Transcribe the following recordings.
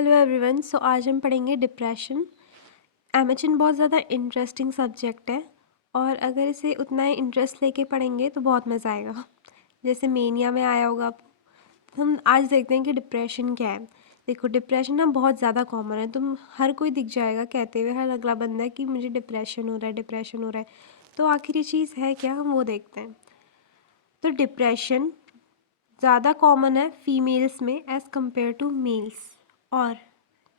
Hello everyone. आज हम पढ़ेंगे डिप्रेशन। एमेचन बहुत ज़्यादा इंटरेस्टिंग सब्जेक्ट है और अगर इसे उतना ही इंटरेस्ट लेके पढ़ेंगे तो बहुत मज़ा आएगा। जैसे मेनिया में आया होगा आपको। हम आज देखते हैं कि डिप्रेशन क्या है। देखो, डिप्रेशन ना बहुत ज़्यादा कॉमन है। तुम हर कोई दिख जाएगा कहते हुए, हर अगला बंदा कि मुझे डिप्रेशन हो रहा है, डिप्रेशन हो रहा है। तो आखिर ये चीज़ है क्या, हम वो देखते हैं। तो डिप्रेशन ज़्यादा कॉमन है फीमेल्स में एज़ कम्पेयर टू मेल्स। और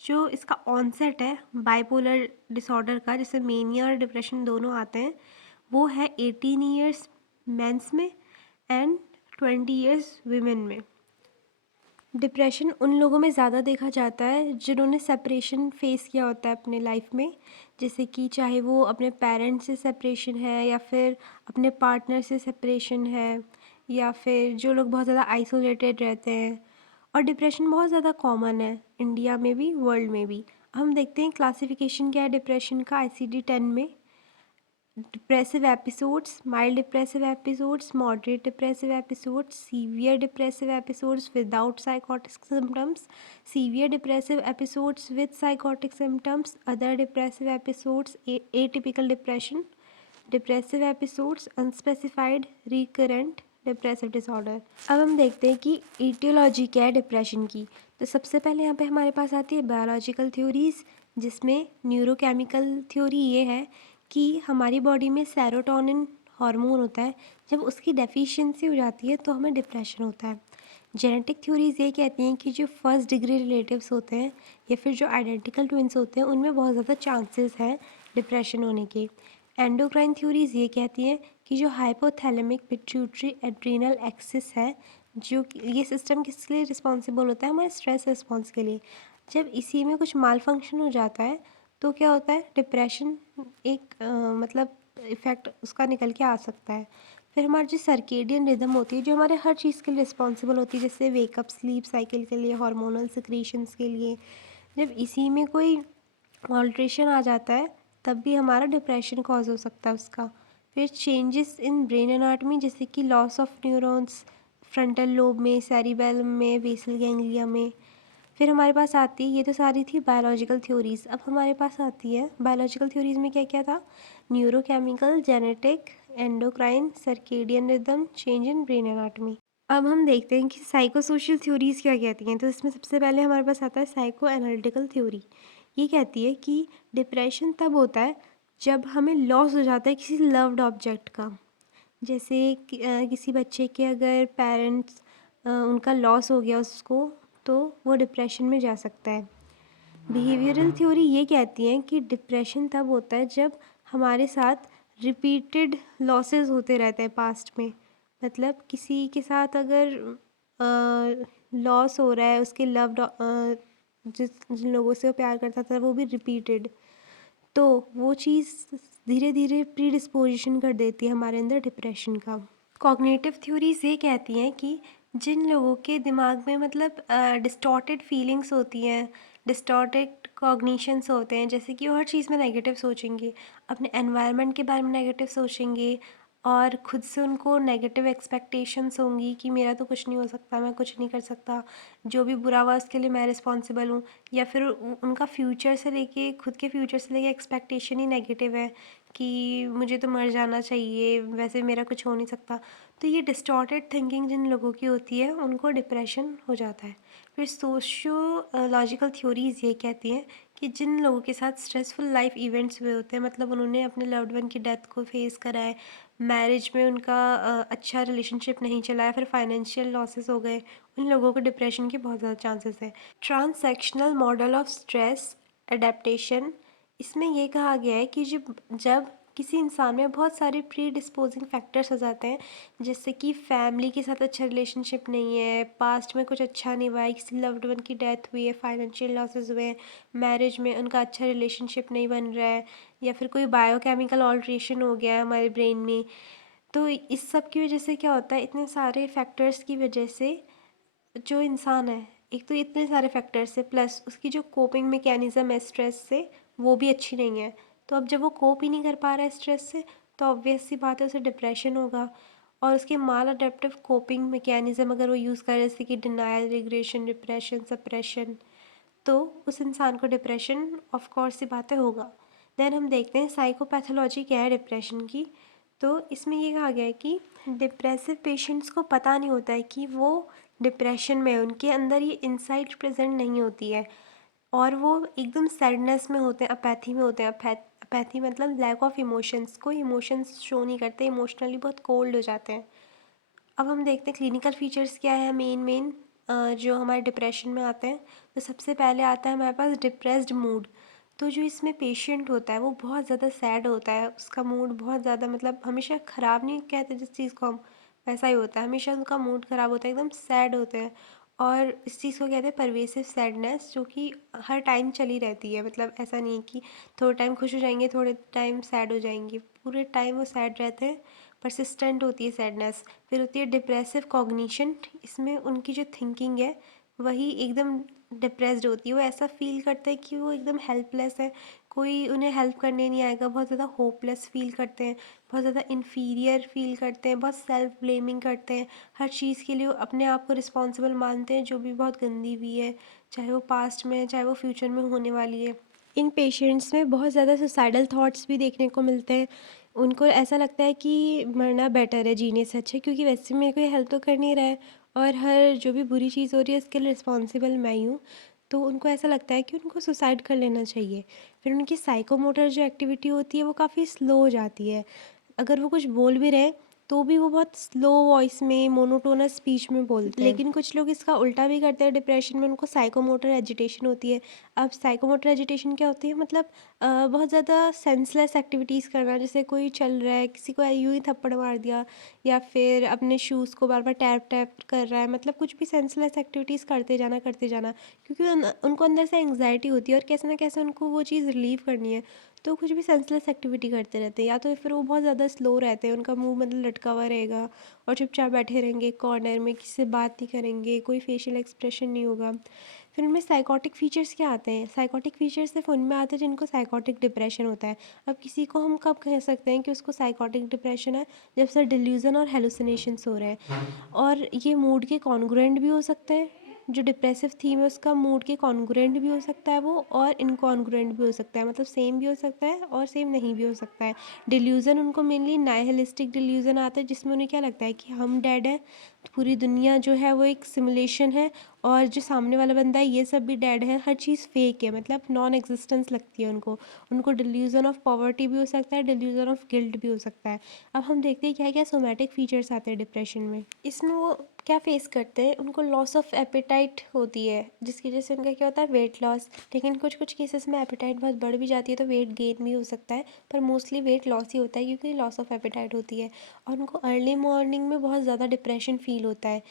जो इसका ऑनसेट है बाइपोलर डिसऑर्डर का, जिससे मेनिया और डिप्रेशन दोनों आते हैं, वो है 18 ईयर्स मेंस में एंड 20 ईयर्स वीमेन में। डिप्रेशन उन लोगों में ज़्यादा देखा जाता है जिन्होंने सेपरेशन फेस किया होता है अपने लाइफ में। जैसे कि चाहे वो अपने पेरेंट्स से सेपरेशन है या फिर अपने पार्टनर से सेपरेशन है, या फिर जो लोग बहुत ज़्यादा आइसोलेटेड रहते हैं। और डिप्रेशन बहुत ज़्यादा कॉमन है इंडिया में भी, वर्ल्ड में भी। हम देखते हैं क्लासिफिकेशन क्या है डिप्रेशन का ICD-10 में। Depressive episodes, mild depressive episodes, moderate depressive episodes, severe depressive episodes without psychotic symptoms, severe depressive episodes with psychotic symptoms, other depressive episodes, atypical depression, depressive episodes, unspecified recurrent depressive disorder. अब हम देखते हैं कि aetiology क्या है depression की। तो सबसे पहले यहाँ पे हमारे पास आती है बायोलॉजिकल थ्योरीज, जिसमें न्यूरोकेमिकल थ्योरी ये है कि हमारी बॉडी में सेरोटोनिन हार्मोन होता है, जब उसकी डेफिशिएंसी हो जाती है तो हमें डिप्रेशन होता है। जेनेटिक थ्योरीज ये कहती हैं कि जो फर्स्ट डिग्री रिलेटिव्स होते हैं या फिर जो आइडेंटिकल ट्विंस होते हैं, उनमें बहुत ज़्यादा चांसेस हैं डिप्रेशन होने के। एंडोक्राइन थ्योरीज ये कहती हैं कि जो हाइपोथैलेमिक पिट्यूटरी एड्रीनल एक्सिस है, जो ये सिस्टम किस लिए रिस्पॉन्सिबल होता है, हमारे स्ट्रेस रिस्पॉन्स के लिए। जब इसी में कुछ माल फंक्शन हो जाता है तो क्या होता है, डिप्रेशन एक मतलब इफ़ेक्ट उसका निकल के आ सकता है। फिर हमारी जो सर्केडियन रिदम होती है, जो हमारे हर चीज़ के लिए रिस्पॉन्सिबल होती है, जैसे वेकअप स्लीप साइकिल के लिए, हार्मोनल सिक्रीशंस के लिए, जब इसी में कोई ऑल्ट्रेशन आ जाता है तब भी हमारा डिप्रेशन कॉज हो सकता है उसका। फिर चेंजेस इन ब्रेन एनाटॉमी, जैसे कि loss of neurons frontal lobe में, सेरिबेलम में, बेसल गैंग्लिया में। फिर हमारे पास आती है, ये तो सारी थी बायोलॉजिकल थ्योरीज। अब हमारे पास आती है बायोलॉजिकल थ्योरीज में क्या क्या था, neurochemical, genetic, endocrine, circadian rhythm, change in brain anatomy. अब हम देखते हैं कि साइको सोशल थ्योरीज क्या कहती हैं। तो इसमें सबसे पहले हमारे पास आता है साइको एनालिटिकल थ्योरी। ये कहती है कि डिप्रेशन तब होता है जब हमें लॉस हो जाता है किसी लव्ड ऑब्जेक्ट का। जैसे किसी बच्चे के अगर पेरेंट्स उनका लॉस हो गया उसको, तो वो डिप्रेशन में जा सकता है। बिहेवियरल थ्योरी ये कहती है कि डिप्रेशन तब होता है जब हमारे साथ रिपीटेड लॉसेस होते रहते हैं पास्ट में। मतलब किसी के साथ अगर लॉस हो रहा है, उसके लव्ड जिन लोगों से वो प्यार करता था वो भी रिपीटेड, तो वो चीज़ धीरे धीरे प्री डिस्पोजिशन कर देती है हमारे अंदर डिप्रेशन का। कॉग्निटिव थ्योरीज ये कहती हैं कि जिन लोगों के दिमाग में मतलब डिस्टॉर्टेड फीलिंग्स होती हैं, डिस्टॉर्टेड कॉग्निशंस होते हैं, जैसे कि वो हर चीज़ में नेगेटिव सोचेंगे, अपने एनवायरनमेंट के बारे में नेगेटिव सोचेंगे, और खुद से उनको नेगेटिव एक्सपेक्टेशंस होंगी कि मेरा तो कुछ नहीं हो सकता, मैं कुछ नहीं कर सकता, जो भी बुरा हुआ उसके लिए मैं रिस्पॉन्सिबल हूँ। या फिर उनका फ्यूचर से लेके, खुद के फ्यूचर से लेके एक्सपेक्टेशन ही नेगेटिव है कि मुझे तो मर जाना चाहिए, वैसे मेरा कुछ हो नहीं सकता। तो ये डिस्टॉर्टेड थिंकिंग जिन लोगों की होती है उनको डिप्रेशन हो जाता है। फिर सोशियोलॉजिकल थ्योरीज ये कहती हैं कि जिन लोगों के साथ स्ट्रेसफुल लाइफ इवेंट्स हुए होते हैं, मतलब उन्होंने अपने लव्ड वन की डेथ को फेस करा है, मैरिज में उनका अच्छा रिलेशनशिप नहीं चला है, फिर फाइनेंशियल लॉसेस हो गए, उन लोगों को डिप्रेशन के बहुत ज़्यादा चांसेस है। Transactional model of stress adaptation, इसमें ये कहा गया है कि जब जब किसी इंसान में बहुत सारे प्री डिस्पोजिंग फैक्टर्स आ जाते हैं, जैसे कि फैमिली के साथ अच्छा रिलेशनशिप नहीं है, पास्ट में कुछ अच्छा नहीं हुआ है, किसी लव्ड वन की डेथ हुई है, फाइनेंशियल लॉसेस हुए हैं, मैरिज में उनका अच्छा रिलेशनशिप नहीं बन रहा है, या फिर कोई बायोकेमिकल ऑल्ट्रेशन हो गया है हमारे ब्रेन में। तो इस सब की वजह से क्या होता है, इतने सारे फैक्टर्स की वजह से जो इंसान है, एक तो इतने सारे फैक्टर्स से प्लस उसकी जो कोपिंग मैकेनिज्म है स्ट्रेस से, वो भी अच्छी नहीं है। तो अब जब वो कोप ही नहीं कर पा रहा है स्ट्रेस से, तो ऑब्वियस सी बात है उसे डिप्रेशन होगा। और उसके माल अडेप्टिव कोपिंग मैकेनिज्म अगर वो यूज़ करे, जैसे कि डिनायल, रिग्रेशन, डिप्रेशन, सप्रेशन, तो उस इंसान को डिप्रेशन ऑफ कोर्स सी बातें होगा। देन हम देखते हैं साइकोपैथोलॉजी क्या है डिप्रेशन की। तो इसमें ये कहा गया है कि डिप्रेसिव पेशेंट्स को पता नहीं होता है कि वो डिप्रेशन में है, उनके अंदर ये इंसाइट प्रेजेंट नहीं होती है और वो एकदम सैडनेस में होते हैं, अपैथी में होते हैं। अपैथी मतलब लैक ऑफ इमोशंस, कोई इमोशंस शो नहीं करते, इमोशनली बहुत कोल्ड हो जाते हैं। अब हम देखते हैं क्लिनिकल फीचर्स क्या है मेन जो हमारे डिप्रेशन में आते हैं। तो सबसे पहले आता है हमारे पास डिप्रेस्ड मूड। तो जो इसमें पेशेंट होता है वो बहुत ज़्यादा सैड होता है, उसका मूड बहुत ज़्यादा मतलब हमेशा ख़राब नहीं कहते जिस चीज़ को हम, वैसा ही होता है, हमेशा उनका मूड ख़राब होता है, एकदम सैड होते हैं। और इस चीज़ को कहते हैं परवेसिव सैडनेस, जो कि हर टाइम चली रहती है, मतलब ऐसा नहीं है कि थोड़े टाइम खुश हो जाएंगे थोड़े टाइम सैड हो जाएंगे, पूरे टाइम वो सैड रहते हैं, परसिस्टेंट होती है सैडनेस। फिर होती है डिप्रेसिव कॉग्निशन, इसमें उनकी जो थिंकिंग है वही एकदम डिप्रेस्ड होती है, वो ऐसा फील करते हैं कि वो एकदम हेल्पलेस है, कोई उन्हें हेल्प करने नहीं आएगा, बहुत ज़्यादा होपलेस फील करते हैं, बहुत ज़्यादा इन्फीरियर फील करते हैं, बहुत सेल्फ ब्लेमिंग करते हैं, हर चीज़ के लिए वो अपने आप को रिस्पॉन्सिबल मानते हैं जो भी बहुत गंदी हुई है, चाहे वो पास्ट में है चाहे वो फ्यूचर में होने वाली है। इन पेशेंट्स में बहुत ज़्यादा सुसाइडल थॉट्स भी देखने को मिलते हैं। उनको ऐसा लगता है कि मरना बेटर है जीने से अच्छा, क्योंकि वैसे मेरे को ये हेल्प तो कर नहीं रहा है और हर जो भी बुरी चीज़ हो रही है उसके लिए रिस्पॉन्सिबल मैं ही हूँ। तो उनको ऐसा लगता है कि उनको सुसाइड कर लेना चाहिए। फिर उनकी साइकोमोटर जो एक्टिविटी होती है वो काफ़ी स्लो हो जाती है। अगर वो कुछ बोल भी रहे हैं तो भी वो बहुत स्लो वॉइस में मोनोटोनस स्पीच में बोलते हैं। लेकिन कुछ लोग इसका उल्टा भी करते हैं, डिप्रेशन में उनको साइकोमोटर एजिटेशन होती है। अब साइकोमोटर एजिटेशन क्या होती है, मतलब बहुत ज़्यादा सेंसलेस एक्टिविटीज़ करना, जैसे कोई चल रहा है किसी को यूं ही थप्पड़ मार दिया या फिर अपने शूज़ को बार बार टैप टैप कर रहा है, मतलब कुछ भी सेंसलेस एक्टिविटीज़ करते जाना, क्योंकि उनको अंदर से एंग्जाइटी होती है और कैसे ना कैसे उनको वो चीज़ रिलीव करनी है। तो कुछ भी सेंसलेस एक्टिविटी करते रहते हैं, या तो फिर वो बहुत ज़्यादा स्लो रहते हैं, उनका मुंह मतलब लटका हुआ रहेगा और चुपचाप बैठे रहेंगे कॉर्नर में, किसी से बात नहीं करेंगे, कोई फेशियल एक्सप्रेशन नहीं होगा। फिर उनमें साइकोटिक फीचर्स क्या आते हैं, साइकोटिक फीचर्स सिर्फ उनमें आते हैं जिनको साइकोटिक डिप्रेशन होता है। अब किसी को हम कब कह सकते हैं कि उसको साइकोटिक डिप्रेशन है, जब सर डिल्यूजन और हेलुसिनेशंस हो रहे हैं, और ये मूड के कॉन्ग्रुएंट भी हो सकते हैं। जो डिप्रेसिव थीम है उसका मूड के कॉन्ग्रुएंट भी हो सकता है वो, और इनकॉन्ग्रुएंट भी हो सकता है, मतलब सेम भी हो सकता है और सेम नहीं भी हो सकता है। डिल्यूज़न उनको मेनली नाइहिलिस्टिक डिल्यूज़न आता है, जिसमें उन्हें क्या लगता है कि हम डेड हैं, तो पूरी दुनिया जो है वो एक सिमुलेशन है और जो सामने वाला बंदा है ये सब भी डेड है, हर चीज़ फेक है, मतलब नॉन एग्जिस्टेंस लगती है उनको। उनको डिल्यूज़न ऑफ पॉवर्टी भी हो सकता है, डिल्यूज़न ऑफ गिल्ट भी हो सकता है। अब हम देखते हैं क्या क्या सोमैटिक फीचर्स आते हैं डिप्रेशन में। इसमें वो क्या फेस करते हैं, उनको लॉस ऑफ एपेटाइट होती है, जिसकी वजह से उनका क्या होता है वेट लॉस। लेकिन कुछ कुछ केसेस में एपेटाइट बहुत बढ़ भी जाती है तो वेट गेन भी हो सकता है, पर मोस्टली वेट लॉस ही होता है क्योंकि लॉस ऑफ एपेटाइट होती है। और उनको अर्ली मॉर्निंग में बहुत ज़्यादा डिप्रेशन फील होता है।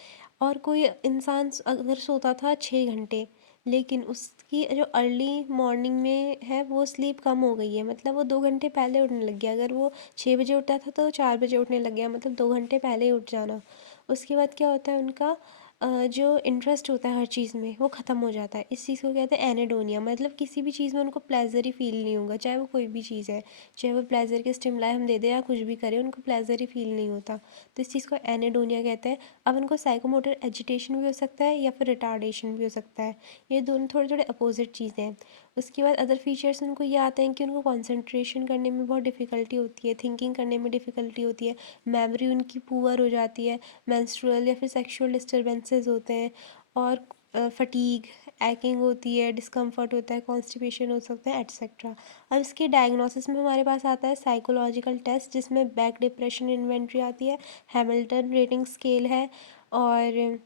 और कोई इंसान अगर सोता था 6 घंटे, लेकिन उसकी जो अर्ली मॉर्निंग में है वो स्लीप कम हो गई है, मतलब वो 2 घंटे पहले उठने लग गया। अगर वो 6 बजे उठता था तो 4 बजे उठने लग गया, मतलब 2 घंटे पहले ही उठ जाना। उसके बाद क्या होता है उनका जो इंटरेस्ट होता है हर चीज़ में वो ख़त्म हो जाता है। इस चीज़ को कहते हैं एनेडोनिया, मतलब किसी भी चीज़ में उनको प्लेजर ही फील नहीं होगा, चाहे वो कोई भी चीज़ है, चाहे वो प्लेजर के स्टिमुलाई हम दे दें या कुछ भी करें, उनको प्लेजर ही फील नहीं होता। तो इस चीज़ को एनेडोनिया कहते हैं। अब उनको साइकोमोटर एजिटेशन भी हो सकता है या फिर रिटार्डेशन भी हो सकता है, ये दोनों थोड़े थोड़े अपोजिट चीज़ें हैं। उसके बाद अदर फीचर्स उनको ये आते हैं कि उनको कॉन्सेंट्रेशन करने में बहुत डिफ़िकल्टी होती है, थिंकिंग करने में डिफ़िकल्टी होती है, मेमोरी उनकी पुअर हो जाती है, मेंस्ट्रुअल या फिर सेक्सुअल डिस्टर्बेंसेस होते हैं, और फटीग, ऐकिंग होती है, डिस्कम्फर्ट होता है, कॉन्स्टिपेशन हो सकता है, एट्सेट्रा। अब इसके डायग्नोसिस में हमारे पास आता है साइकोलॉजिकल टेस्ट, जिसमें बैक डिप्रेशन इन्वेंट्री आती है, हैमिल्टन रेटिंग स्केल है, और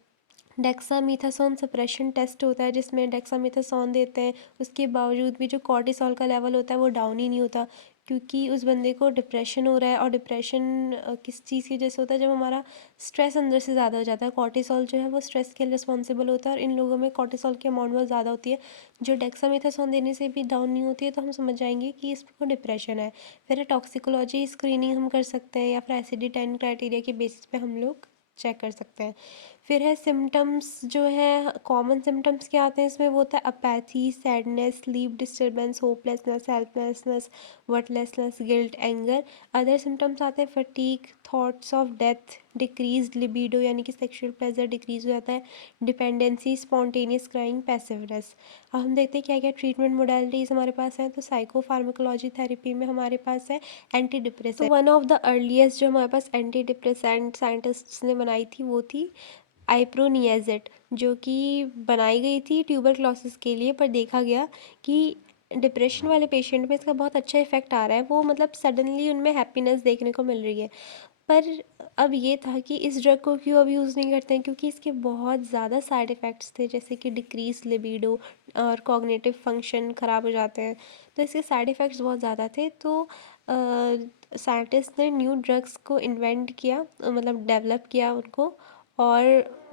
डेक्सामीथासोन सप्रेशन टेस्ट होता है जिसमें डेक्सामीथासोन देते हैं, उसके बावजूद भी जो कॉर्टिसोल का लेवल होता है वो डाउन ही नहीं होता, क्योंकि उस बंदे को डिप्रेशन हो रहा है। और डिप्रेशन किस चीज़ की वजह से होता है, जब हमारा स्ट्रेस अंदर से ज़्यादा हो जाता है, कॉर्टिसोल जो है वो स्ट्रेस के लिए रिस्पॉन्सिबल होता है, और इन लोगों में कॉर्टिसोल की अमाउंट बहुत ज़्यादा होती है, जो डेक्सामीथासोन देने से भी डाउन नहीं होती है, तो हम समझ जाएंगे कि इसको डिप्रेशन है। फिर टॉक्सिकोलॉजी स्क्रीनिंग हम कर सकते हैं, या फिर ICD-10 क्राइटेरिया के बेसिस पे हम लोग चेक कर सकते हैं। फिर है सिम्टम्स जो है कॉमन सिम्टम्स क्या आते हैं इसमें, वो होता है apathy, sadness, sleep disturbance, hopelessness, helplessness, worthlessness, guilt, anger. Other symptoms आते हैं fatigue, thoughts of death, decrease libido यानी कि सेक्सुअल प्लेजर डिक्रीज हो जाता है, डिपेंडेंसी, स्पॉन्टेनियस क्राइंग, पैसिवनेस। अब हम देखते हैं क्या क्या ट्रीटमेंट मोडालिटीज़ हमारे पास हैं। तो साइको फार्माकोलॉजी थेरेपी में हमारे पास है एंटी डिप्रेसेंट। तो वन ऑफ द अर्लीस्ट जो हमारे पास एंटी डिप्रेसेंट साइंटिस्ट्स ने बनाई थी वो थी आइप्रोनियाजेट, जो कि बनाई गई थी ट्यूबरक्लोसिस के लिए, पर देखा गया कि डिप्रेशन वाले पेशेंट में इसका बहुत अच्छा इफेक्ट आ रहा है। वो मतलब सडनली उनमें हैप्पीनेस देखने को मिल रही है। पर अब ये था कि इस ड्रग को क्यों अब यूज़ नहीं करते हैं, क्योंकि इसके बहुत ज़्यादा साइड इफ़ेक्ट्स थे, जैसे कि डिक्रीज लिबिडो और कॉग्निटिव फंक्शन ख़राब हो जाते हैं। तो इसके साइड इफ़ेक्ट्स बहुत ज़्यादा थे। तो साइंटिस्ट ने न्यू ड्रग्स को इन्वेंट किया, मतलब डेवलप किया उनको, और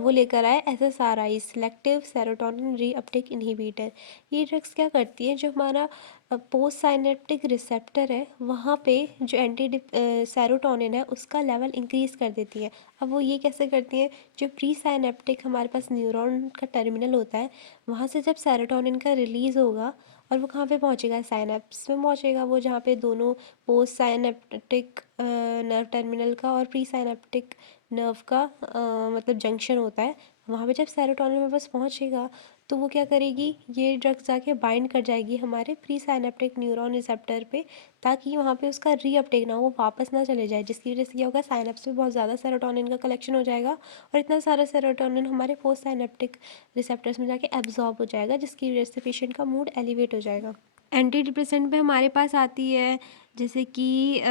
वो लेकर आए SSRI, selective serotonin reuptake inhibitor. ये ड्रग्स क्या करती है, जो हमारा पोस्ट साइनेप्टिक रिसेप्टर है वहाँ पे जो सेरोटोनिन है उसका लेवल इंक्रीज़ कर देती है। अब वो ये कैसे करती है, जो प्री साइनेप्टिक हमारे पास न्यूरॉन का टर्मिनल होता है, वहाँ से जब सेरोटोनिन का रिलीज़ होगा और वो कहाँ पे पहुँचेगा, साइनेप्स में पहुँचेगा, वो जहाँ पे दोनों पोस्ट साइनेप्टिक नर्व टर्मिनल का और प्री साइनेप्टिक नर्व का मतलब जंक्शन होता है, वहाँ पे जब सेरोटोनिन में बस पहुँचेगा तो वो क्या करेगी, ये ड्रग्स जाके बाइंड कर जाएगी हमारे प्री साइनेप्टिक न्यूरॉन रिसेप्टर पे, ताकि वहाँ पे उसका रीअपटेक ना हो, वो वापस ना चले जाए, जिसकी वजह से क्या होगा, साइनेप्स पे बहुत ज़्यादा सेरोटोनिन का कलेक्शन हो जाएगा और इतना सारा सेरोटोनिन हमारे पोस्ट साइनेप्टिक रिसेप्टर्स में जाके एब्जॉर्ब हो जाएगा, जिसकी वजह से पेशेंट का मूड एलिवेट हो जाएगा। एंटी डिप्रेसेंट में हमारे पास आती है जैसे कि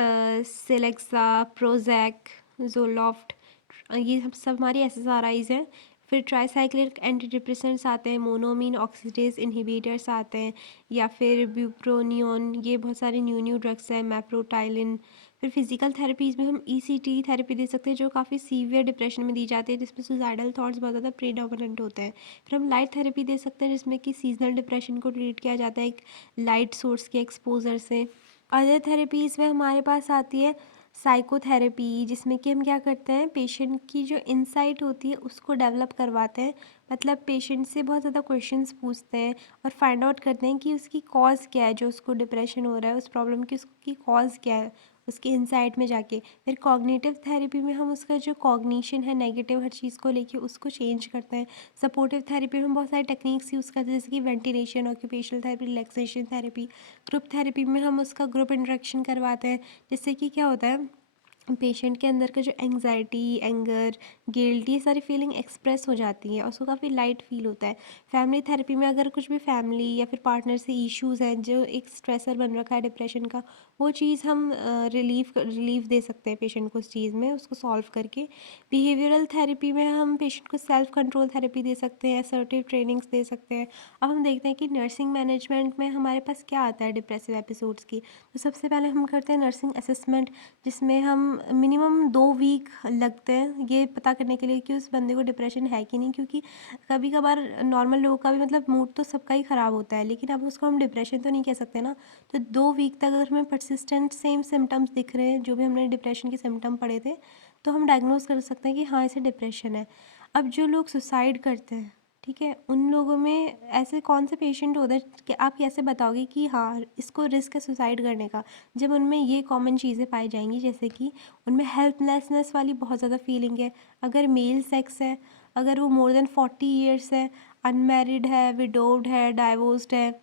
सेलेक्सा, प्रोजैक, जोलॉफ्ट, ये सब हमारी SSRIs हैं। फिर ट्राईसाइक्लिक एंटी डिप्रेसेंट्स आते हैं, मोनोमीन ऑक्सीडेज इनहिबिटर्स आते हैं, या फिर ब्यूप्रोनियन, ये बहुत सारे न्यू ड्रग्स हैं, मैप्रोटाइलिन। फिर फिजिकल थेरेपीज़ में हम ECT थेरेपी दे सकते हैं, जो काफ़ी सीवियर डिप्रेशन में दी जाती है, जिसमें सुसाइडल थॉट्स बहुत ज़्यादा प्रीडोमिनेंट होते हैं। फिर हम लाइट थेरेपी दे सकते हैं, जिसमें कि सीजनल डिप्रेशन को ट्रीट किया जाता है एक लाइट सोर्स के एक्सपोजर से। अदर थेरेपीज़ में हमारे पास आती है साइकोथेरेपी, जिसमें कि हम क्या करते हैं, पेशेंट की जो इंसाइट होती है उसको डेवलप करवाते हैं, मतलब पेशेंट से बहुत ज़्यादा क्वेश्चंस पूछते हैं और फाइंड आउट करते हैं कि उसकी कॉज क्या है, जो उसको डिप्रेशन हो रहा है उस प्रॉब्लम की उसकी कॉज क्या है, उसके इंसाइट में जाके। फिर कॉग्निटिव थेरेपी में हम उसका जो कॉग्निशन है नेगेटिव हर चीज़ को लेके उसको चेंज करते हैं। सपोर्टिव थेरेपी में हम बहुत सारे टेक्निक्स यूज़ करते हैं, जैसे कि ventilation, occupational therapy, relaxation therapy. Group therapy में हम उसका ग्रुप इंटरेक्शन करवाते हैं, जिससे कि क्या होता है, पेशेंट के अंदर का जो एंग्जाइटी, एंगर, गिल्ट, ये सारी फीलिंग एक्सप्रेस हो जाती है और उसको काफ़ी लाइट फील होता है। फैमिली थेरेपी में अगर कुछ भी फैमिली या फिर पार्टनर से इश्यूज़ हैं, जो एक स्ट्रेसर बन रखा है डिप्रेशन का, वो चीज़ हम रिलीफ दे सकते हैं पेशेंट को उस चीज़ में, उसको सॉल्व करके। बिहेवियरल थेरेपी में हम पेशेंट को सेल्फ कंट्रोल थेरेपी दे सकते हैं, असर्टिव ट्रेनिंग्स दे सकते हैं। अब हम देखते हैं कि नर्सिंग मैनेजमेंट में हमारे पास क्या आता है डिप्रेसिव एपिसोड्स की। तो सबसे पहले हम करते हैं नर्सिंग असेसमेंट, जिसमें हम मिनिमम 2 वीक लगते हैं ये पता करने के लिए कि उस बंदे को डिप्रेशन है कि नहीं, क्योंकि कभी कभार नॉर्मल लोगों का भी मतलब मूड तो सबका ही ख़राब होता है, लेकिन अब उसको हम डिप्रेशन तो नहीं कह सकते ना। तो 2 वीक तक अगर हमें परसिस्टेंट सेम सिम्टम्स दिख रहे हैं, जो भी हमने डिप्रेशन के सिम्टम पढ़े थे, तो हम डायग्नोज कर सकते हैं कि हाँ, इसे डिप्रेशन है। अब जो लोग सुसाइड करते हैं, ठीक है, उन लोगों में ऐसे कौन से पेशेंट होते हैं कि आप कैसे बताओगे कि हाँ, इसको रिस्क है सुसाइड करने का, जब उनमें ये कॉमन चीज़ें पाई जाएंगी, जैसे कि उनमें हेल्पलेसनेस वाली बहुत ज़्यादा फीलिंग है, अगर मेल सेक्स है, अगर वो मोर देन 40 ईयर्स है, अनमैरिड है, विडोव्ड है, डाइवोर्स्ड है,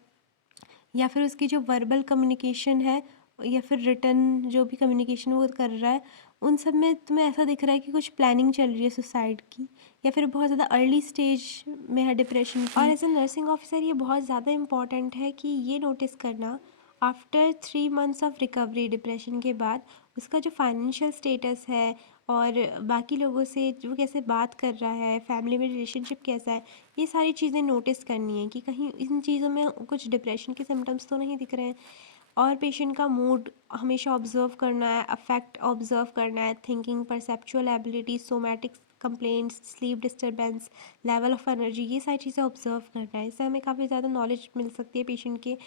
या फिर उसकी जो वर्बल कम्युनिकेशन है या फिर रिटर्न जो भी कम्युनिकेशन वो कर रहा है, उन सब में तुम्हें ऐसा दिख रहा है कि कुछ प्लानिंग चल रही है सुसाइड की, या फिर बहुत ज़्यादा अर्ली स्टेज में है डिप्रेशन की। और एज ए नर्सिंग ऑफिसर ये बहुत ज़्यादा इम्पॉर्टेंट है कि ये नोटिस करना after 3 months of recovery depression के बाद, उसका जो फाइनेंशियल स्टेटस है और बाकी लोगों से जो कैसे बात कर रहा है, फैमिली में रिलेशनशिप कैसा है, ये सारी चीज़ें नोटिस करनी है कि कहीं इन चीज़ों में कुछ डिप्रेशन के सिम्टम्स तो नहीं दिख रहे हैं। और पेशेंट का मूड हमेशा ऑब्जर्व करना है, अफेक्ट ऑब्जर्व करना है, thinking, perceptual ability, somatic complaints, sleep disturbance, level of energy, ये सारी चीज़ें ऑब्जर्व करना है। इससे हमें काफ़ी ज़्यादा नॉलेज मिल सकती है पेशेंट के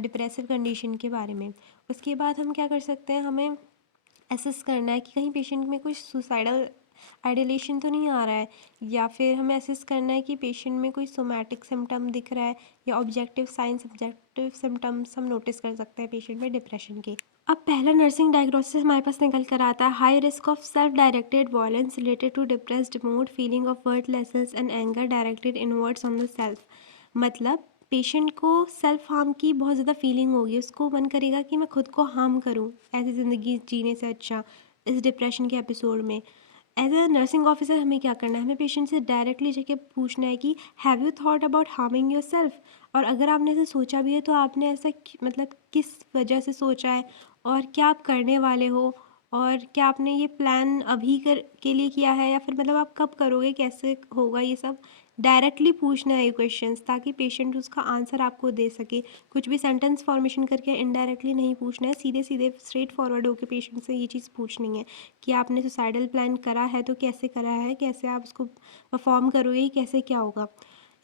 डिप्रेसिव कंडीशन के बारे में। उसके बाद हम क्या कर सकते हैं, हमें असेस करना है कि कहीं पेशेंट में कुछ सुसाइडल आइडिलेशन तो नहीं आ रहा है, या फिर हमें असेस करना है कि पेशेंट में कोई सोमैटिक सिम्टम दिख रहा है या ऑब्जेक्टिव साइन सब्जेक्टिव सिम्टम्स हम नोटिस कर सकते हैं पेशेंट में डिप्रेशन के। अब पहला नर्सिंग डायग्नोसिस हमारे पास निकल कर आता है, high risk of self directed violence related to depressed mood, feeling of worthlessness and anger directed inwards on the self. मतलब पेशेंट को सेल्फ हार्म की बहुत ज़्यादा फीलिंग होगी, उसको मन करेगा कि मैं खुद को हार्म करूं ऐसी ज़िंदगी जीने से अच्छा इस डिप्रेशन के एपिसोड में। एज अ नर्सिंग ऑफिसर हमें क्या करना है, हमें पेशेंट से डायरेक्टली जाके पूछना है कि have you thought about harming your self, और अगर आपने ऐसा सोचा भी है तो आपने ऐसा मतलब किस वजह से सोचा है और क्या आप करने वाले हो, और क्या आपने ये प्लान अभी के लिए किया है या फिर मतलब आप कब करोगे, कैसे होगा, ये सब डायरेक्टली पूछना है ये क्वेश्चंस, ताकि पेशेंट उसका आंसर आपको दे सके। कुछ भी सेंटेंस फॉर्मेशन करके इनडायरेक्टली नहीं पूछना है, सीधे सीधे स्ट्रेट फॉरवर्ड होकर पेशेंट से ये चीज़ पूछनी है कि आपने सुसाइडल प्लान करा है तो कैसे करा है, कैसे आप उसको परफॉर्म करोगे, कैसे क्या होगा।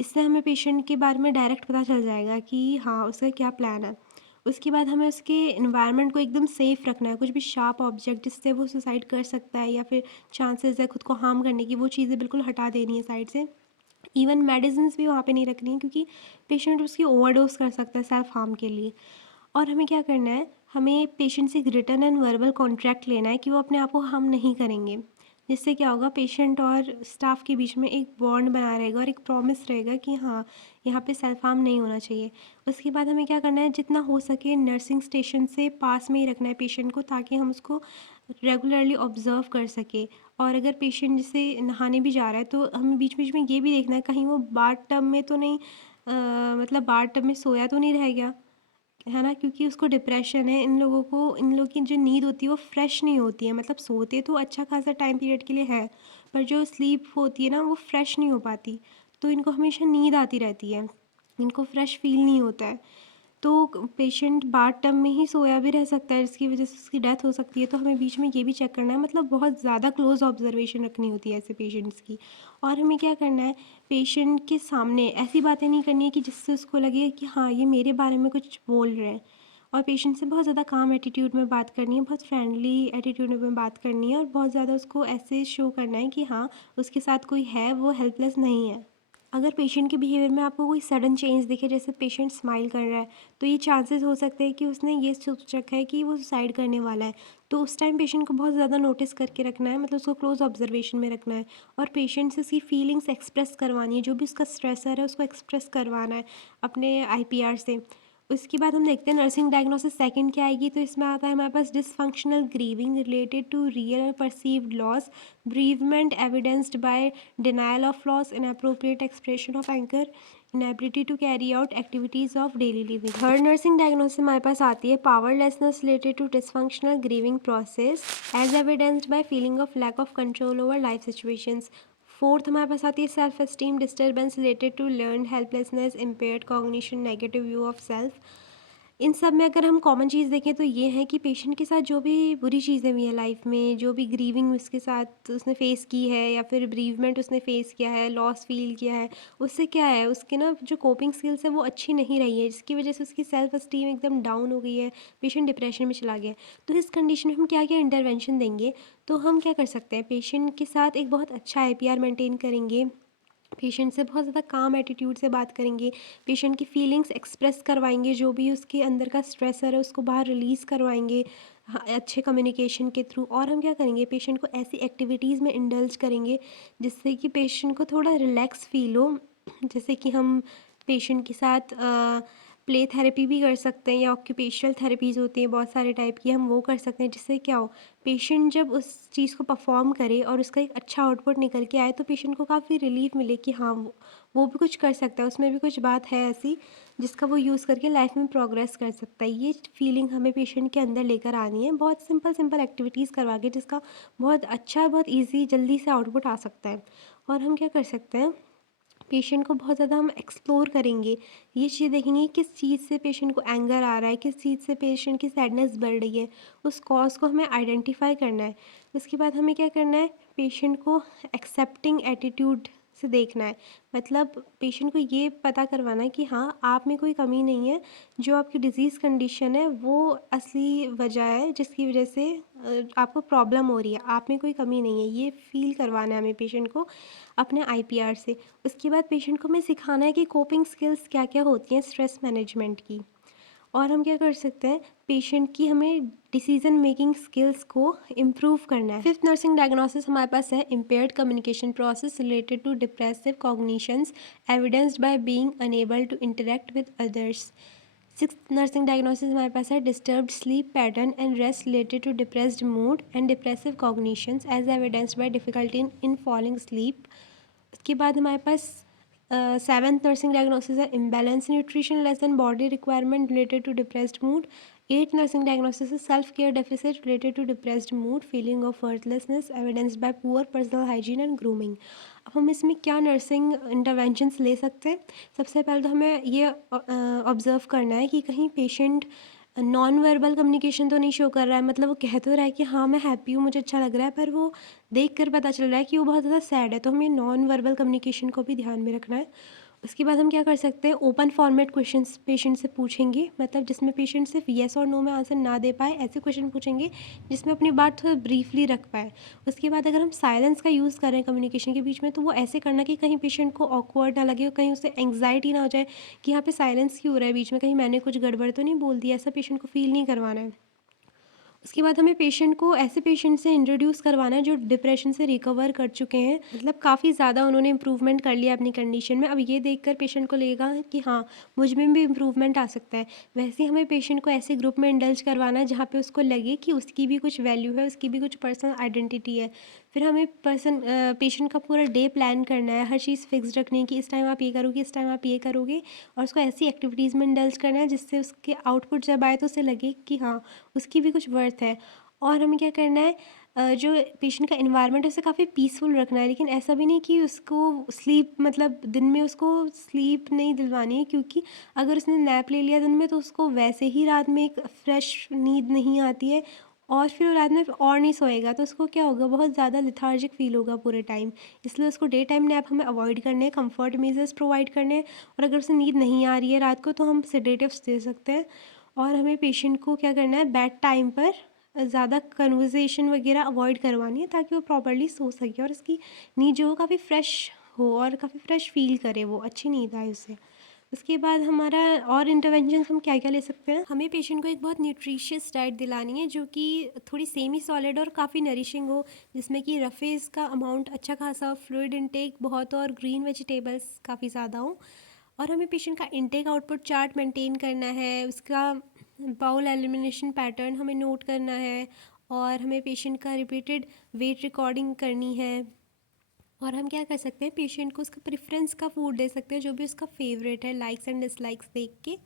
इससे हमें पेशेंट के बारे में डायरेक्ट पता चल जाएगा कि हाँ उसका क्या प्लान है। उसके बाद हमें उसके इन्वायरमेंट को एकदम सेफ़ रखना है, कुछ भी शार्प ऑब्जेक्ट जिससे वो सुसाइड कर सकता है या फिर चांसेस है खुद को हार्म करने की, वो चीज़ें बिल्कुल हटा देनी है साइड से। इवन मेडिसिन भी वहाँ पे नहीं रखनी है, क्योंकि पेशेंट उसकी ओवरडोज कर सकता है सेल्फ हार्म के लिए। और हमें क्या करना है, हमें पेशेंट से एक रिटन एंड वर्बल कॉन्ट्रैक्ट लेना है कि वो अपने आप को हार्म नहीं करेंगे। जिससे क्या होगा, पेशेंट और स्टाफ के बीच में एक बॉन्ड बना रहेगा और एक प्रॉमिस रहेगा कि हाँ यहाँ पे सेल्फ हार्म नहीं होना चाहिए। उसके बाद हमें क्या करना है, जितना हो सके नर्सिंग स्टेशन से पास में ही रखना है पेशेंट को, ताकि हम उसको रेगुलरली ऑब्ज़र्व कर सके। और अगर पेशेंट जैसे नहाने भी जा रहा है तो हमें बीच बीच में ये भी देखना है कहीं वो बाथ टब में तो नहीं मतलब बाथ टब में सोया तो नहीं रह गया है ना, क्योंकि उसको डिप्रेशन है। इन लोगों की जो नींद होती है वो फ्रेश नहीं होती है, मतलब सोते तो अच्छा खासा टाइम पीरियड के लिए है, पर जो स्लीप होती है ना वो फ्रेश नहीं हो पाती। तो इनको हमेशा नींद आती रहती है, इनको फ्रेश फील नहीं होता है। तो पेशेंट बाथ टब में ही सोया भी रह सकता है, इसकी वजह से उसकी डेथ हो सकती है। तो हमें बीच में ये भी चेक करना है, मतलब बहुत ज़्यादा क्लोज ऑब्जर्वेशन रखनी होती है ऐसे पेशेंट्स की। और हमें क्या करना है, पेशेंट के सामने ऐसी बातें नहीं करनी है कि जिससे उसको लगे कि हाँ ये मेरे बारे में कुछ बोल रहे हैं। और पेशेंट से बहुत ज़्यादा काम एटीट्यूड में बात करनी है, बहुत फ्रेंडली एटीट्यूड में बात करनी है, और बहुत ज़्यादा उसको ऐसे शो करना है कि हाँ उसके साथ कोई है, वो हेल्पलेस नहीं है। अगर पेशेंट के बिहेवियर में आपको कोई सडन चेंज दिखे, जैसे पेशेंट स्माइल कर रहा है, तो ये चांसेस हो सकते हैं कि उसने ये सोच रखा है कि वो सुसाइड करने वाला है। तो उस टाइम पेशेंट को बहुत ज़्यादा नोटिस करके रखना है, मतलब उसको क्लोज ऑब्जर्वेशन में रखना है। और पेशेंट से उसकी फीलिंग्स एक्सप्रेस करवानी है, जो भी उसका स्ट्रेसर है उसको एक्सप्रेस करवाना है अपने आईपीआर से। उसके बाद हम देखते हैं नर्सिंग डायग्नोसिस सेकंड क्या आएगी, तो इसमें आता है हमारे पास dysfunctional grieving related to real और perceived loss, bereavement evidenced by denial of loss, inappropriate expression of anger, inability to carry out activities of daily living. Third nursing diagnosis हमारे पास आती है powerlessness related to dysfunctional grieving process as evidenced by feeling of lack of control over life situations. Fourth हमारे पास आती है self esteem disturbance related to learn helplessness, impaired cognition, negative view of self. इन सब में अगर हम common चीज़ देखें तो ये है कि पेशेंट के साथ जो भी बुरी चीज़ें हुई हैं लाइफ में, जो भी ग्रीविंग उसके साथ उसने फेस की है या फिर ब्रीवमेंट उसने फेस किया है, लॉस फील किया है, उससे क्या है उसके ना जो कोपिंग स्किल्स है वो अच्छी नहीं रही है, जिसकी वजह से उसकी सेल्फ एस्टीम एकदम डाउन हो गई है, पेशेंट डिप्रेशन में चला गया है। तो इस कंडीशन में हम क्या क्या इंटरवेंशन देंगे, तो हम क्या कर सकते हैं, पेशेंट के साथ एक बहुत अच्छा आईपीआर मेंटेन करेंगे, पेशेंट से बहुत ज़्यादा काम एटीट्यूड से बात करेंगे, पेशेंट की फीलिंग्स एक्सप्रेस करवाएंगे, जो भी उसके अंदर का स्ट्रेसर है उसको बाहर रिलीज़ करवाएंगे हाँ, अच्छे कम्युनिकेशन के थ्रू। और हम क्या करेंगे, पेशेंट को ऐसी एक्टिविटीज़ में इंडल्ज करेंगे जिससे कि पेशेंट को थोड़ा रिलैक्स फील हो। जैसे कि हम पेशेंट के साथ प्ले थेरेपी भी कर सकते हैं, या ऑक्यूपेशनल थेरेपीज़ होती हैं बहुत सारे टाइप की, हम वो कर सकते हैं। जिससे क्या हो, पेशेंट जब उस चीज़ को परफॉर्म करे और उसका एक अच्छा आउटपुट निकल के आए तो पेशेंट को काफ़ी रिलीफ मिले कि हाँ वो भी कुछ कर सकता है, उसमें भी कुछ बात है ऐसी जिसका वो यूज़ करके लाइफ में प्रोग्रेस कर सकता है। ये फीलिंग हमें पेशेंट के अंदर लेकर आनी है, बहुत सिंपल सिंपल एक्टिविटीज़ करवा के, जिसका बहुत अच्छा बहुत ईजी जल्दी से आउटपुट आ सकता है। और हम क्या कर सकते हैं, पेशेंट को बहुत ज़्यादा हम एक्सप्लोर करेंगे, ये चीज़ देखेंगे किस चीज़ से पेशेंट को एंगर आ रहा है, किस चीज़ से पेशेंट की सैडनेस बढ़ रही है, उस कॉज को हमें आइडेंटिफाई करना है। उसके बाद हमें क्या करना है, पेशेंट को एक्सेप्टिंग एटीट्यूड से देखना है। मतलब पेशेंट को ये पता करवाना है कि हाँ, आप में कोई कमी नहीं है, जो आपकी डिज़ीज़ कंडीशन है वो असली वजह है जिसकी वजह से आपको प्रॉब्लम हो रही है, आप में कोई कमी नहीं है। ये फ़ील करवाना है हमें पेशेंट को अपने आईपीआर से। उसके बाद पेशेंट को हमें सिखाना है कि कोपिंग स्किल्स क्या-क्या होती हैं स्ट्रेस मैनेजमेंट की। और हम क्या कर सकते हैं, पेशेंट की हमें डिसीजन मेकिंग स्किल्स को इम्प्रूव करना है। फिफ्थ नर्सिंग डायग्नोसिस हमारे पास है impaired communication process related to depressive cognitions evidenced by being unable to interact with others. Sixth nursing diagnosis हमारे पास है disturbed sleep pattern and rest related to depressed mood and depressive cognitions as evidenced by difficulty in falling sleep. उसके बाद हमारे पास seventh nursing diagnosis है imbalance nutrition less than body requirement related to depressed mood. Eight nursing diagnosis है self care deficit related to depressed mood feeling of worthlessness evidenced by poor personal hygiene and grooming. अब हम इसमें क्या nursing interventions ले सकते हैं? सबसे पहले तो हमें ये ऑब्ज़र्व करना है कि कहीं पेशेंट नॉन वर्बल कम्युनिकेशन तो नहीं शो कर रहा है, मतलब वो कह तो रहा है कि हाँ मैं हैप्पी हूँ, मुझे अच्छा लग रहा है, पर वो देख कर पता चल रहा है कि वो बहुत ज़्यादा सैड है। तो हमें नॉन वर्बल कम्युनिकेशन को भी ध्यान में रखना है। उसके बाद हम क्या कर सकते हैं, ओपन फॉर्मेट क्वेश्चंस पेशेंट से पूछेंगे, मतलब जिसमें पेशेंट सिर्फ येस और नो में आंसर ना दे पाए, ऐसे क्वेश्चन पूछेंगे जिसमें अपनी बात थोड़ा ब्रीफली रख पाए। उसके बाद अगर हम साइलेंस का यूज़ करें कम्युनिकेशन के बीच में, तो वो ऐसे करना कि कहीं पेशेंट को ऑकवर्ड ना लगे और कहीं उसे एंग्जाइटी ना हो जाए कि यहाँ पे साइलेंस क्यों हो रहा है बीच में, कहीं मैंने कुछ गड़बड़ तो नहीं बोल दिया, ऐसा पेशेंट को फील नहीं करवाना है। उसके बाद हमें पेशेंट को ऐसे पेशेंट से इंट्रोड्यूस करवाना है जो डिप्रेशन से रिकवर कर चुके हैं, मतलब काफ़ी ज़्यादा उन्होंने इम्प्रूवमेंट कर लिया अपनी कंडीशन में। अब ये देखकर पेशेंट को लगेगा कि हाँ, मुझ में भी इम्प्रूवमेंट आ सकता है। वैसे ही हमें पेशेंट को ऐसे ग्रुप में इंडल्ज करवाना है जहाँ पे उसको लगे कि उसकी भी कुछ वैल्यू है, उसकी भी कुछ पर्सनल आइडेंटिटी है। फिर हमें पेशेंट का पूरा डे प्लान करना है, हर चीज़ फिक्स रखनी है कि इस टाइम आप ये करोगे, इस टाइम आप ये करोगे, और उसको ऐसी एक्टिविटीज़ में इंडल्ज करना है जिससे उसके आउटपुट जब आए तो उसे लगे कि हाँ, उसकी भी कुछ वर्थ है। और हमें क्या करना है, जो पेशेंट का एनवायरनमेंट है उसे काफ़ी पीसफुल रखना है, लेकिन ऐसा भी नहीं कि उसको स्लीप, मतलब दिन में उसको स्लीप नहीं दिलवानी है, क्योंकि अगर उसने नैप ले लिया दिन में तो उसको वैसे ही रात में एक फ्रेश नींद नहीं आती है, और फिर वो रात में और नहीं सोएगा, तो उसको क्या होगा, बहुत ज़्यादा लिथार्जिक फील होगा पूरे टाइम। इसलिए उसको डे टाइम नैप हमें अवॉइड करने हैं, कंफर्ट मेजर्स प्रोवाइड करने हैं, और अगर उसे नींद नहीं आ रही है रात को तो हम सेडेटिव्स दे सकते हैं। और हमें पेशेंट को क्या करना है, बेड टाइम पर ज़्यादा कन्वर्सेशन वगैरह अवॉइड करवानी है ताकि वो प्रॉपर्ली सो सके और उसकी नींद जो हो काफ़ी फ्रेश हो और काफ़ी फ्रेश फील करे, वो अच्छी नींद आए उसे। उसके बाद हमारा और इंटरवेंशन हम क्या क्या ले सकते हैं, हमें पेशेंट को एक बहुत न्यूट्रिशियस डाइट दिलानी है जो कि थोड़ी सेमी सॉलिड और काफ़ी नरिशिंग हो, जिसमें कि रफेज़ का अमाउंट अच्छा खासा हो, फ्लूइड इनटेक बहुत हो और ग्रीन वेजिटेबल्स काफ़ी ज़्यादा हो। और हमें पेशेंट का इनटेक आउटपुट चार्ट मेंटेन करना है, उसका बाउल एलिमिनेशन पैटर्न हमें नोट करना है, और हमें पेशेंट का रिपीटेड वेट रिकॉर्डिंग करनी है। और हम क्या कर सकते हैं, पेशेंट को उसका प्रेफरेंस का फूड दे सकते हैं जो भी उसका फेवरेट है, लाइक्स एंड डिसलाइक्स देख के।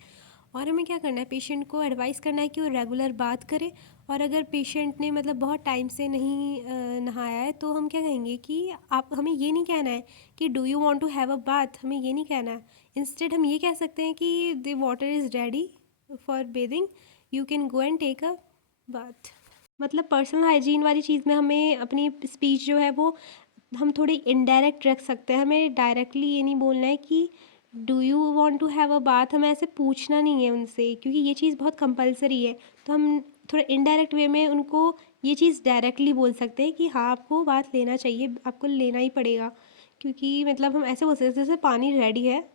और हमें क्या करना है, पेशेंट को एडवाइस करना है कि वो रेगुलर बात करे, और अगर पेशेंट ने मतलब बहुत टाइम से नहीं नहाया है तो हम क्या कहेंगे कि आप, हमें ये नहीं कहना है कि do you want to have a bath, हमें ये नहीं कहना है। इंस्टेड हम ये कह सकते हैं कि the water is ready for bathing, you can go and take a bath. मतलब पर्सनल हाइजीन वाली चीज़ में हमें अपनी स्पीच जो है वो हम थोड़ी इनडायरेक्ट रख सकते हैं, हमें डायरेक्टली ये नहीं बोलना है कि do you want to have a bath, हमें ऐसे पूछना नहीं है उनसे, क्योंकि ये चीज़ बहुत कंपलसरी है। तो हम थोड़ा इनडायरेक्ट वे में उनको ये चीज़ डायरेक्टली बोल सकते हैं कि हाँ, आपको बात लेना चाहिए, आपको लेना ही पड़ेगा, क्योंकि मतलब हम ऐसे बोल सकते हैं जैसे पानी रेडी है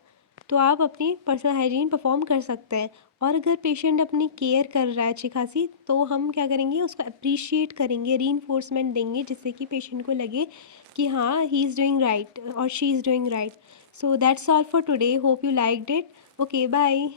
तो आप अपनी पर्सनल हाइजीन परफॉर्म कर सकते हैं। और अगर पेशेंट अपनी केयर कर रहा है अच्छी खासी, तो हम क्या करेंगे, उसको अप्रिशिएट करेंगे, रीइंफोर्समेंट देंगे, जिससे कि पेशेंट को लगे कि हाँ, ही इज़ डूइंग राइट और she is doing right. So that's all for today, hope you liked it. Okay, bye.